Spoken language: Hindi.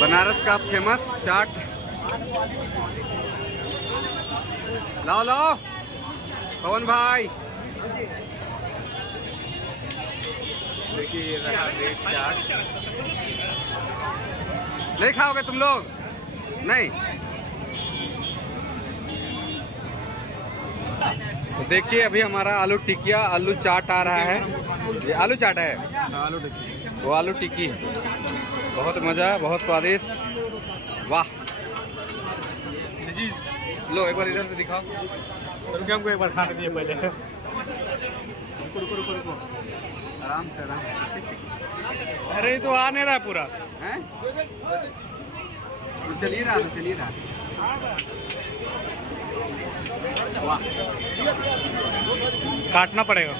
बनारस का फेमस चाट। लाओ लाओ पवन भाई, देखिए ये रहा रेड चाट। नहीं खाओगे तुम लोग? नहीं तो देखिए अभी हमारा आलू टिकिया आलू चाट आ रहा है। ये आलू चाट है, आलू टिक्की। वो आलू टिक्की बहुत मज़ा, बहुत स्वादिष्ट। वाह, जी लो एक बार इधर से दिखाओ। रुके, हमको एक बार खाने दिए पहले। रुको रुको रुको रुको, आराम से आराम से। अरे ये तो आ नहीं रहा पूरा। हैं? तो चलिए रहा, तो चलिए रहा। वाह, काटना पड़ेगा।